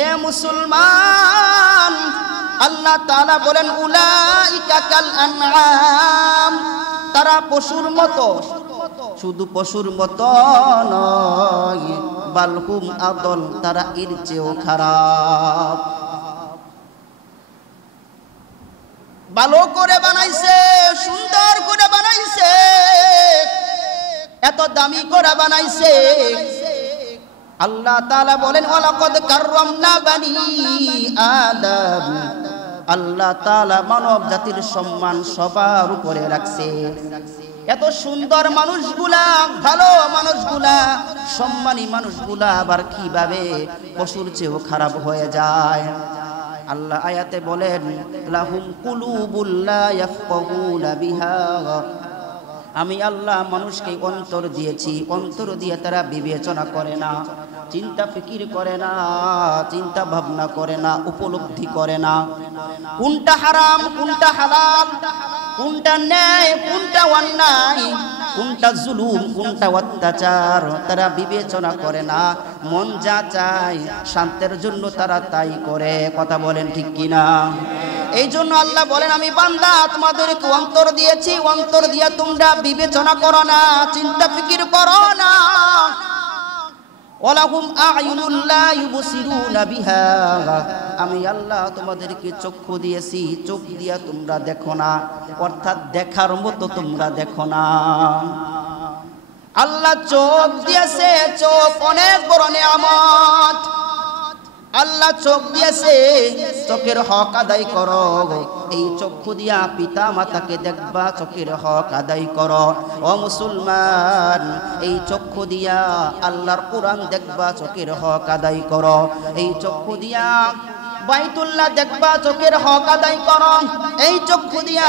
এ মুসলমান, আল্লাহ তাআলা বলেন উলাইকা কাল আনআম, তারা পশুর মতো। শুধু পশুর মতো নয়, বালহুম আদল, তারা এর চেয়েও খারাপ। ভালো করে বানাইছে, সুন্দর করে বানাইছে, এত দামি করে বানাইছে। আল্লাহ তাআলা বলেন ওয়ালাকাদ কাররামনা বানি আদম, আল্লাহ তাআলা মানব জাতির সম্মান সবার উপরে রাখছে। এত সুন্দর মানুষগুলা, ভালো মানুষগুলা, সম্মানী মানুষগুলা আবার কিভাবে পশুর চেয়েও খারাপ হয়ে যায়? আল্লাহ আয়াতে বলেন লাহুম কুলুবুল লা ইয়াফকাহুনা বিহা, আমি আল্লাহ মানুষকে অন্তর দিয়েছি, অন্তর দিয়ে তারা বিবেচনা করে না, চিন্তা ফিকির করে না, চিন্তা ভাবনা করে না, উপলব্ধি করে না কোনটা হারাম কোনটা হালাল, কোনটা ন্যায় কোনটা অন্যায়, কোনটা জুলুম কোনটা অত্যাচার, তারা বিবেচনা করে না। মন যা চায় শান্তির জন্য তারা তাই করে। কথা বলেন ঠিক কিনা? এই জন্য আল্লাহ বলেন আমি বান্দা তোমাদেরকে অন্তর দিয়েছি, অন্তর দিয়ে তোমরা বিবেচনা করো না, চিন্তা ফিকির করো না। ওয়ালাহুম আ'য়ুনুল লা ইউবসিরুনা বিহা, আমি আল্লাহ তোমাদেরকে চক্ষু দিয়েছি, চোখ দিয়া তোমরা দেখো না, অর্থাৎ দেখার মতো তোমরা দেখো না। আল্লাহ চোখ দিয়েছে, চোখ অনেক বড় নিয়ামত। আল্লাহ চোখ দিয়েছে, চোখের হক আদায় করো। এই চক্ষু দিয়া পিতা মাতাকে দেখবা, চোখের হক আদায় করো। ও মুসলমান, এই চক্ষু দিয়া আল্লাহর কোরআন দেখবা, চোখের হক আদায় করো। এই চক্ষু দিয়া বাইতুল্লাহ দেখবা, চোখের হক আদায় করো। এই চক্ষু দিয়া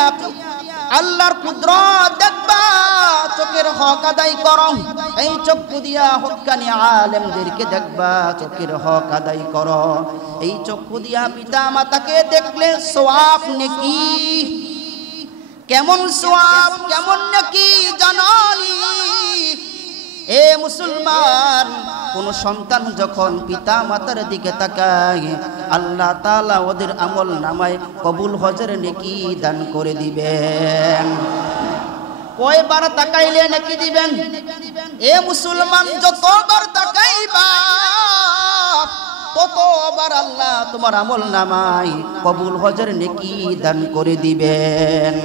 আল্লাহর কুদরত দেখবা, চোখের হক আদায় করো। এই চক্ষু দিয়া হক্কানি আলেমদেরকে দেখবা, চোখের হক আদায় করো। এই চক্ষু দিয়া পিতা মাতাকে দেখলে সওয়াব নেকি, কেমন সওয়াব কেমন নেকি জানালি? এ মুসলমান, কোন সন্তান যখন পিতা মাতার দিকে তাকায়, আল্লাহ তাআলা ওদের আমল নামায় কবুল হজের নেকি দান করে দিবেন। কয়বার তাকাইলে নেকি দিবেন? এ মুসলমান, যতবার তাকাইবা ততবার আল্লাহ তোমার আমল নামায় কবুল হজের নেকি দান করে দিবেন।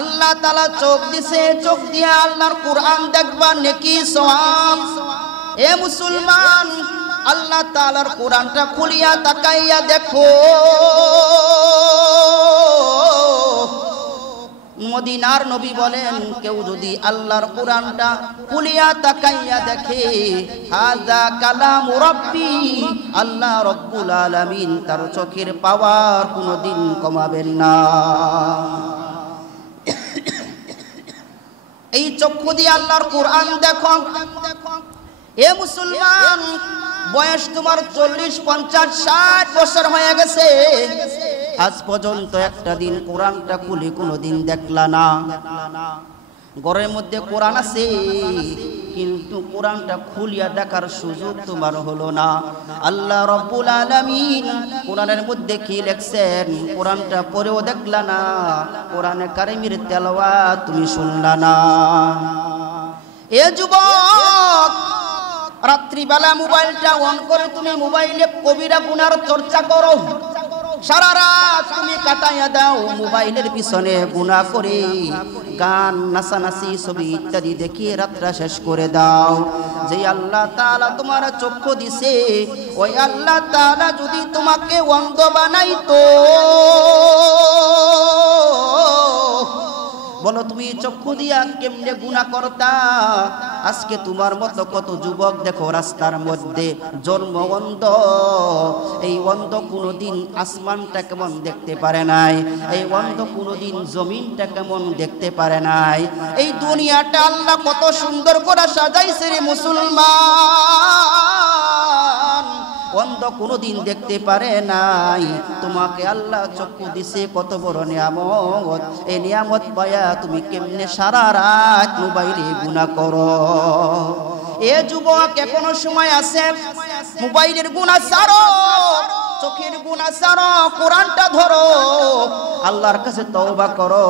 আল্লাহ তাআলা চোখ দিছে, চোখ দিয়া আল্লাহর কোরআন দেখবা, নেকি সওয়াব। এ মুসলমান, আল্লাহ তাআলার কোরআনটা খুলিয়া তাকাইয়া দেখো। মদিনার নবী বলেন কেউ যদি আল্লাহর কোরআনটা খুলিয়া তাকাইয়া দেখে, হাযা কালামু রাব্বি, আল্লাহ রব্বুল আলামিন তার চোখের পাওয়ার কোনোদিন কমাবেন না। এই চক্ষু দিয়ে আল্লাহর কোরআন দেখো। এ মুসলমান, বয়স তোমার 40, 50, 60 বছর হয়ে গেছে, আজ পর্যন্ত একটা দিন কোরআনটা খুলে কোনোদিন দেখলা না। ঘরের মধ্যে কোরআন আছে, কিন্তু কোরআনটা খুলিয়া দেখার সুযোগ তোমার হলো না। আল্লাহ রব্বুল আলামিন কোরআনের মধ্যে কি লিখছেন কোরআনটা পড়েও দেখলা না, কোরআনে কারিমের তেলাওয়াত তুমি শুনলা না। এ যুবক, রাত্রিবেলা মোবাইলটা অন করে তুমি মোবাইলে কবিরা গুনার চর্চা করো, সারা রাত তুমি কাটাইয়া দাও মোবাইলের পিছনে গুনাহ করে, গান নাচানাচি ছবি ইত্যাদি দেখিয়ে রাতটা শেষ করে দাও। যে আল্লাহ তাআলা তোমার চক্ষু দিছে, ওই আল্লাহ তাআলা যদি তোমাকে অন্ধ বানাইতো, বলো তুমি চক্ষু দিয়া কেমনে গুনাহ করতা? আজকে তোমার মতো কত যুবক দেখো রাস্তার মধ্যে জন্ম অন্ধ। এই অন্ধ কোনোদিন আসমানটা কেমন দেখতে পারে নাই, এই অন্ধ কোনোদিন জমিনটা কেমন দেখতে পারে নাই। এই দুনিয়াটা আল্লাহ কত সুন্দর করে সাজাইছে রে মুসলমান, অন্ধ কোনোদিন দেখতে পারে নাই। তোমাকে আল্লাহ চক্ষু দিছে, কত বড় নিয়ামত। এই নিয়ামত পায়া তুমি কেমনে সারা রাত মোবাইলে গুনাহ করো? এ যুবক, এখনো সময় আছে, মোবাইলের গুনাহ ছাড়ো, চোখের গুনাহ ছাড়ো, কোরআনটা ধরো, আল্লাহর কাছে তওবা করো,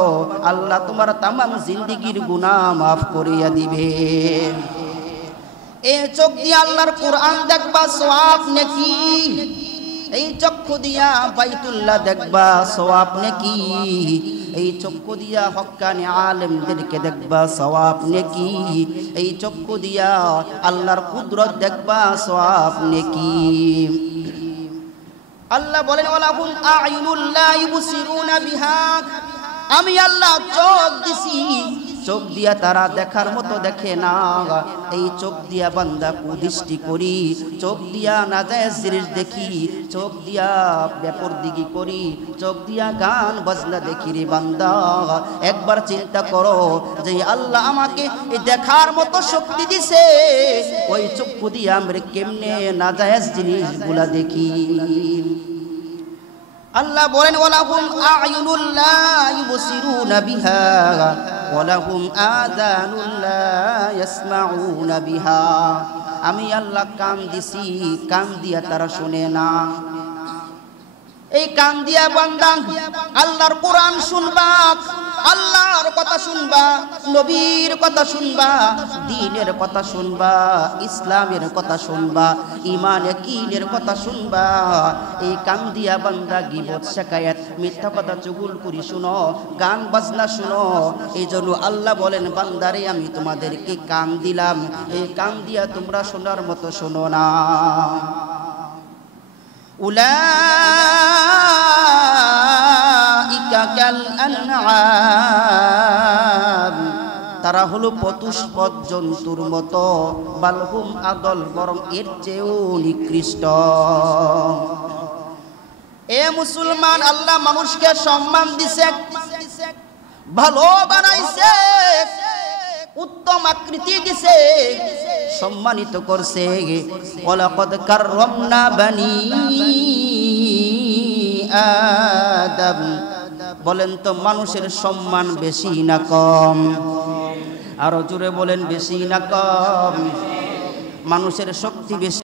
আল্লাহ তোমার তামাম জিন্দেগীর গুনাহ মাফ করিয়া দিবে। এই চোখ দিয়ে আল্লাহর কোরআন দেখবা সওয়াব নেকি, এই চক্ষু দিয়া বাইতুল্লাহ দেখবা সওয়াব নেকি, এই চক্ষু দিয়া হক্কানি আলেমদেরকে দেখবা সওয়াব নেকি, এই চক্ষু দিয়া আল্লাহর কুদরত দেখবা সওয়াব নেকি। আল্লাহ বলেন ওয়ালাহুম আ'ইনুল লা ইবসিরুনা বিহা, আমি আল্লাহ চোখ দিছি, চোখ দিয়া তারা দেখার মতো দেখে না, এই চোখ দিয়া বান্দা কুদৃষ্টি করি, চোখ দিয়া নাজায়েজ জিনিস দেখি, চোখ দিয়া বেপরদিগি করি, চোখ দিয়া গান বাজনা দেখি রে বান্দা। একবার চিন্তা করো যে আল্লাহ আমাকে এই দেখার মতো শক্তি দিছে, ওই চক্ষু দিয়া আমরা কেমনে নাজায়েজ জিনিসগুলা দেখি। আল্লাহ বলেন ওয়ালাহুম আ'ইনুল লা ইবসিরুনা বিহা ওয়ালাহুম আযানুল লা ইয়াসমাউনা বিহা, আমি আল্লাহ কান দিছি, কান দিয়া তারা শুনে না। এই কান দিয়া বান্দা আল্লাহর কোরআন শুনবা, আল্লাহর কথা শুনবা, নবীর কথা শুনবা, দ্বীনের কথা শুনবা, ইসলামের কথা শুনবা, ঈমান ইয়াকিনের কথা শুনবা। এই কান দিয়া বান্দা গীবত শিকায়াত মিথ্যা কথা চুগলখুরি শুনো, গান বাজনা শুনো। এই জন্য আল্লাহ বলেন বান্দারে আমি তোমাদেরকে কান দিলাম, এই কান দিয়া তোমরা শোনার মতো শোনো না। উলাইকা কাল আনআম, তারা হলো পশুপদ জন্তুর মতো, বালহুম আদল, বরং এর চেয়েও নিকৃষ্ট। এ মুসলমান, আল্লাহ মানুষকে সম্মান দিছে, ভালো বানাইছে, উত্তম আকৃতি দিছে, সম্মানিত করছে। ওয়ালাকাদ কাররামনা বানি আদম, বলেন তো মানুষের সম্মান বেশি না কম? আরো জোরে বলেন বেশি না কম? মানুষের শক্তি বেশি